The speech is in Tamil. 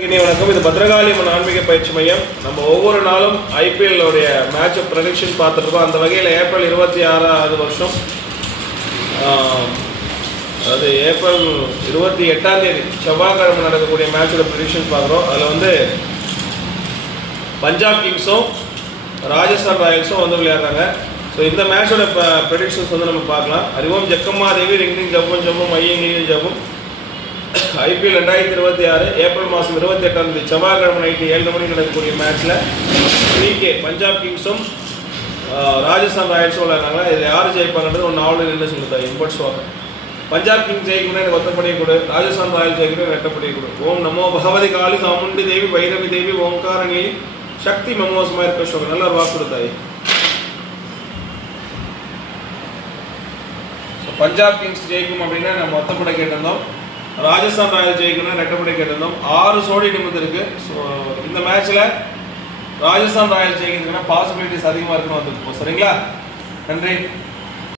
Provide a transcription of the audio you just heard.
வணக்கம். இது பத்ரகாளி அம்மன் ஆன்மீக பயிற்சி மையம். நம்ம ஒவ்வொரு நாளும் ஐபிஎல் உடைய மேட்ச் ப்ரெடிக்ஷன் பார்த்துட்டு இருக்கோம். அந்த வகையில் ஏப்ரல் 26வது வருஷம், அதாவது ஏப்ரல் 28ஆம் தேதி செவ்வாய்க்கிழமை நடக்கக்கூடிய மேட்சோட ப்ரெடிக்ஷன் பார்க்குறோம். அதில் வந்து பஞ்சாப் கிங்ஸும் ராஜஸ்தான் ராயல்ஸும் வந்து விளையாடுறாங்க. ஸோ இந்த மேட்சோட ப்ரெடிக்ஷன்ஸ் வந்து நம்ம பார்க்கலாம். அறிவோம் ஜக்கம்மா தேவி ரிங்லிங் ஜப்பும் ஜம்மும் ஐயங்கியும் ஜப்பும் ஐபிஎல் 2026 ஏப்ரல் மாதம் 28ஆம் தேதி செவ்வாய்க்கிழமை நைட்டு 7 மணிக்கு நடக்கக்கூடிய மேட்ச்சில் பிகே பஞ்சாப் கிங்ஸும் ராஜஸ்தான் ராயல்ஸும் விளையாடுறாங்க. இதில் யார் ஜெயிப்பாங்கன்றது ஒரு 4 நின்று சொல்லுதா இன்பட்ஸ் வாங்க. பஞ்சாப் கிங்ஸ் ஜெயிக்கணும் எனக்கு ஒத்தப்படியை கொடு, ராஜஸ்தான் ராயல்ஸ் ஜெயிக்கணும் ரெட்டப்படியை கொடு. ஓம் நமோ பகவதி காளி சாமுண்டி தேவி பைரவி தேவி ஓம்கார நீலி சக்தி மமோசமாக இருக்க சொல்லுங்க. நல்லா வாக்கு கொடுத்தாய். ஸோ பஞ்சாப் கிங்ஸ் ஜெயிக்கும் அப்படின்னா நம்ம ஒத்தப்படை கேட்டிருந்தோம். ராஜஸ்தான் ராயல் ஜெயிக்கணும் ரெட்டப்படை கேட்டிருந்தோம். 6 சோடி நிமிடம் இருக்கு. ஸோ இந்த மேட்ச்ல ராஜஸ்தான் ராயல் ஜெயிக்கிறதுக்குன்னா பாசிபிலிட்டிஸ் அதிகமாக இருக்குன்னு வந்துருப்போம். சரிங்களா? நன்றி.